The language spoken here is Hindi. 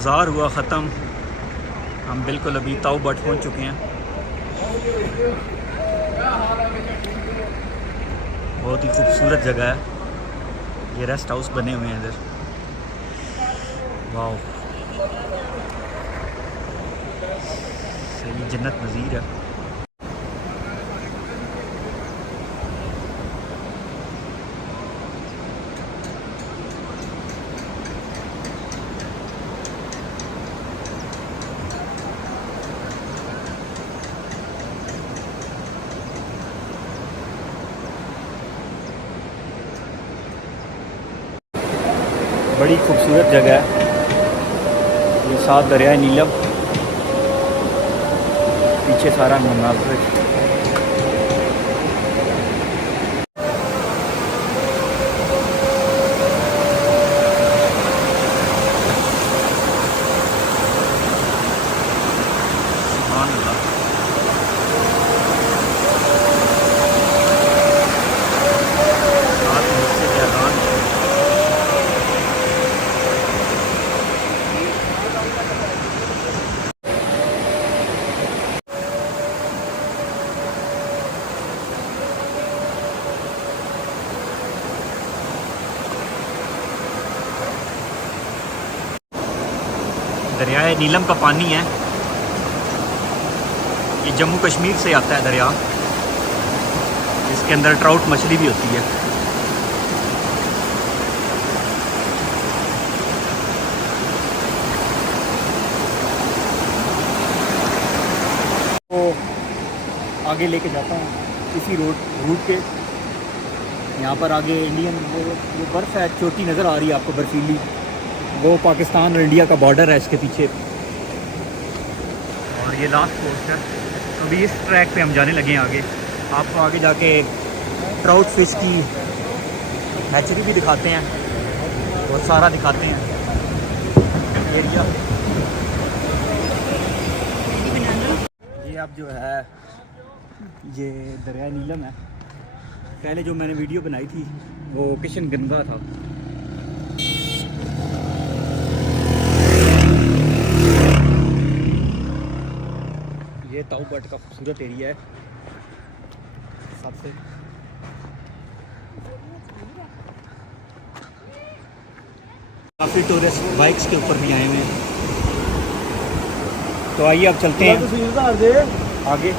इंतज़ार हुआ ख़त्म। हम बिल्कुल अभी ताऊ बट पहुँच चुके हैं। बहुत ही खूबसूरत जगह है। ये रेस्ट हाउस बने हुए हैं इधर। वाह, सही जन्नत नज़ीर है। बड़ी खूबसूरत जगह है ये, साथ दरिया नीलम, पीछे सारा मनाज़िर। सुभान अल्लाह। साथ मस्जिद अज़ान है। दरियाए नीलम का पानी है, ये जम्मू कश्मीर से आता है दरिया। इसके अंदर ट्राउट मछली भी होती है। तो आगे लेके जाता हूँ इसी रूट के। यहाँ पर आगे इंडियन वो बर्फ़ है, चोटी नज़र आ रही है आपको बर्फीली, वो पाकिस्तान और इंडिया का बॉर्डर है इसके पीछे। और ये लास्ट पोस्ट है। तो अभी इस ट्रैक पे हम जाने लगे हैं आगे। आपको आगे जाके ट्राउट फिश की हैचरी भी दिखाते हैं, बहुत सारा दिखाते हैं एरिया। ये अब जो है ये दरिया नीलम है। पहले जो मैंने वीडियो बनाई थी वो किशनगंगा था। ये ताऊ बट का खूबसूरत एरिया है सबसे। काफ़ी टूरिस्ट बाइक्स के ऊपर भी आए हुए हैं। तो आइए अब चलते हैं आगे।